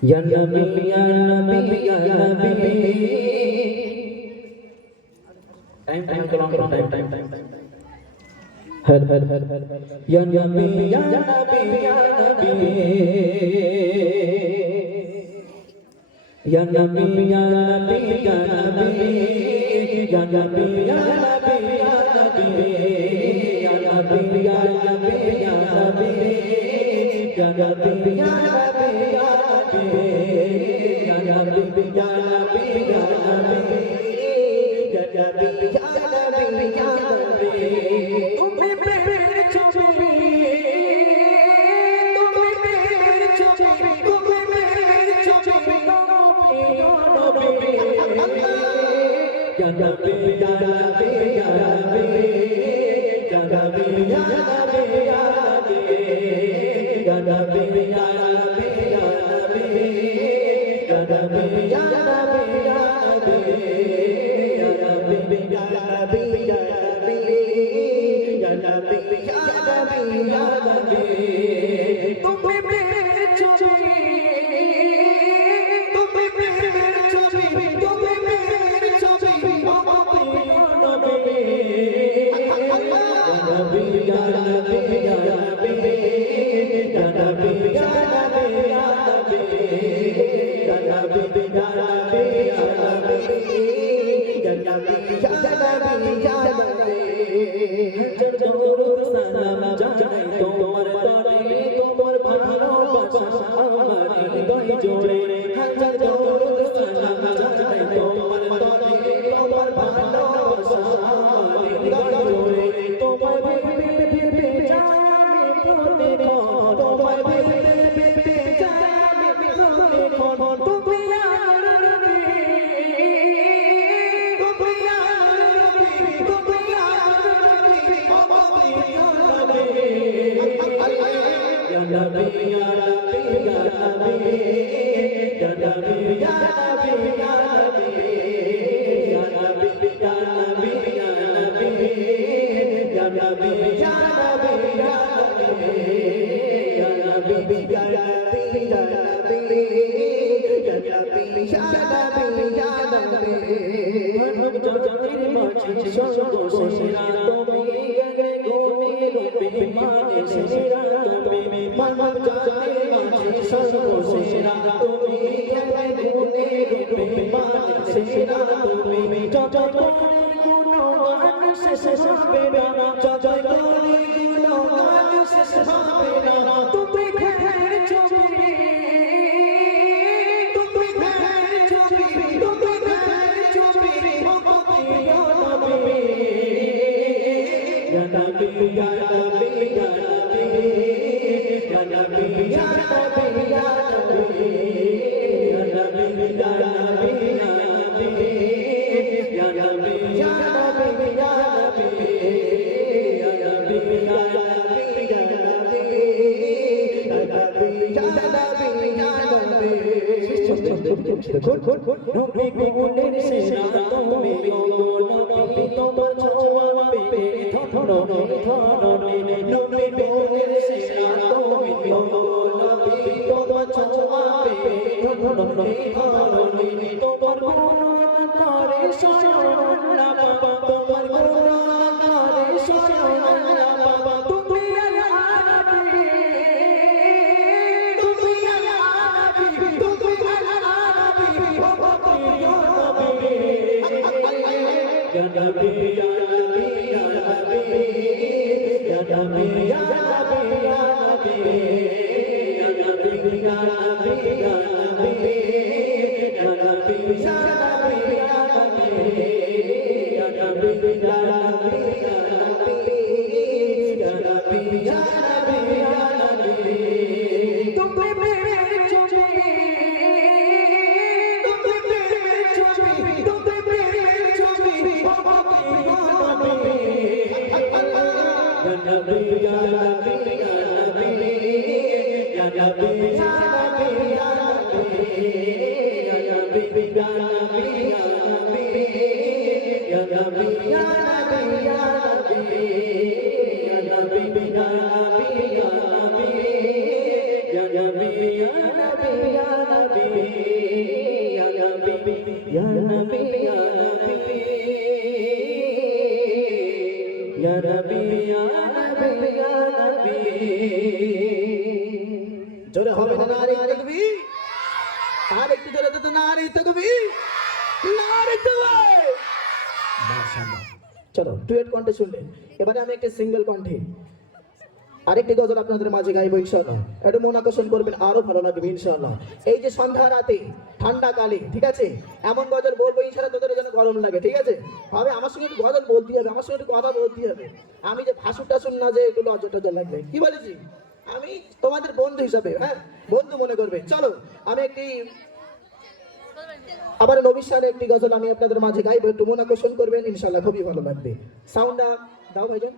Ya Nabi, Ya Nabi, Ya Nabi. Time, time. Ya Nabi, Ya Nabi, Ya Nabi. Ya Nabi, Ya Nabi, Ya Nabi. Ya Nabi, Ya Nabi, Ya Nabi. Ya Nabi, Ya Nabi, Ya Nabi. Ya Nabi, Ya Nabi, Ya Nabi. Ya Nabi, Ya Nabi, Ya Nabi. Ya Nabi, Ya Nabi, Ya Nabi. তুমি মেরে ছবি, তুমি মেরে ছবি, তুমি মেরে ছবি, নবী, Ya Nabi, Ya Nabi, Ya Nabi. Ya Nabi, Ya Nabi, Ya Nabi. Ya Nabi, Ya Nabi, Ya Nabi. Ya Nabi, Ya Nabi, Ya Nabi. Ya Nabi, Ya Nabi, Ya Nabi. Ya Nabi, Ya Nabi, Ya Nabi. তুমি মেরে ছবি, তুমি মেরে ছবি, তুমি মেরে ছবি, নবী। Ya Nabi, Ya Nabi, Ya Nabi. Ya Nabi, Ya Nabi, Ya Nabi. Ya Nabi, Ya Nabi, Ya Nabi. Ya Nabi, Ya Nabi, Ya Nabi. হাজার দরুদ সালাম জানাই তোমার তরে, তোমার ভালোবাসা আমার হৃদয় জোড়ে। হাজার দরুদ সালাম জানাই তোমার তরে, তোমার ভালোবাসা আমার হৃদয় জোড়ে। তোমার ভেবে যাই আমি প্রতিক্ষণ, তোমার ভেবে যাই আমি প্রতিক্ষণ। তুমি আর নবী, তুমি আর নবী, তুমি আর নবী, Ya Nabi, Ya Nabi, Ya Nabi. Ya Nabi, Ya Nabi, Ya Nabi. Ya Nabi, Ya Nabi, Ya Nabi. Ya Nabi, Ya Nabi, Ya Nabi. Ya Nabi, Ya Nabi, Ya Nabi. Ya Nabi, Ya Nabi, Ya Nabi. মানব জাতির মাঝে সর্বশেরা তুমি, গগনে গুণে রূপে মানে সেরা তুমি। মানব জাতির মাঝে সর্বশেরা তুমি, গগনে গুণে রূপে মানে সেরা তুমি। যত করে গুণগান শেষ হবে না, যত করে গুণগান শেষ হবে না। তুমি ঘের ছবি, তুমি ঘের ছবি, তুমি ঘের ছবি, নবী। Ya Nabi, Ya Nabi, Ya Nabi. Ya Nabi, Ya Nabi, Ya Nabi. Ya Nabi, Ya Nabi, Ya Nabi. Ya Nabi, Ya Nabi, Ya Nabi. Ya Nabi, Ya Nabi, Ya Nabi. Ya Nabi, Ya Nabi, Ya Nabi. নবী গুণের সেরা তুমি গো নবী, তোমার ছোঁয়া পেয়ে ধরণী ধরণী। নবী গুণের সেরা তুমি গো নবী, তোমার ছোঁয়া পেয়ে ধরণী ধরণী। তোমার গুণ করে স্বয়ং না বাবা, তোমার গুণ করে স্বয়ং না বাবা। তুমি আলাবি, তুমি আলাবি, তুমি আলাবি, ও নবী। Ya Nabi, Ya Nabi, Ya Nabi. Ya Nabi, Ya Nabi, Ya Nabi. Ya Nabi, Ya Nabi, Ya Nabi. Ya Nabi, Ya Nabi, Ya Nabi. Ya Nabi, Ya Nabi, Ya Nabi. Ya Nabi, Ya Nabi, Ya Nabi. তুমি মেরে ছবি, তুমি মেরে ছবি, তুমি মেরে ছবি, নবী। Ya Nabi, Ya Nabi, Ya Nabi. Ya Nabi, Ya Nabi, Ya Nabi. Ya Nabi, Ya Nabi, Ya Nabi. Ya Nabi, Ya Nabi, Ya Nabi. Ya Nabi, Ya Nabi, Ya Nabi. Ya Nabi, Ya Nabi, Ya Nabi. ইয়া নবী ইয়া নবী ইয়া নবী ইয়া নবী ইয়া নবী। জোরে হবে না নারে তাকবীর? আর একটু জোরে তো নারে তাকবীর, নারে তাকবীর। মাশাআল্লাহ। চলো ডুয়েট কণ্ঠে শুনলেন, এবারে আমি একটা সিঙ্গেল কণ্ঠে আরেকটি গজল আপনাদের মাঝে গাইবো ইনশাআল্লাহ। একটু মন আকর্ষণ করবেন, আরো ভালো লাগবে ইনশাআল্লাহ। এই যে সন্ধ্যা রাতে ঠান্ডা কালে, ঠিক আছে, এমন গজল বলবো ইনশাআল্লাহ তোদের যেন গরম লাগে, ঠিক আছে? ভাবে আমার সঙ্গে একটু গজল বলতে হবে, আমার সঙ্গে একটু কথা বলতে হবে। আমি যে ভাসুর টাসুর না যে একটু লজ্জা টজ্জা লাগবে, কি বলেছি? আমি তোমাদের বন্ধু হিসাবে, হ্যাঁ বন্ধু মনে করবে। চলো আমি একটি আবার নবীর শানে একটি গজল আমি আপনাদের মাঝে গাইবো, একটু মন আকর্ষণ করবেন ইনশাআল্লাহ, খুবই ভালো লাগবে। সাউন্ডটা দাও ভাইজান।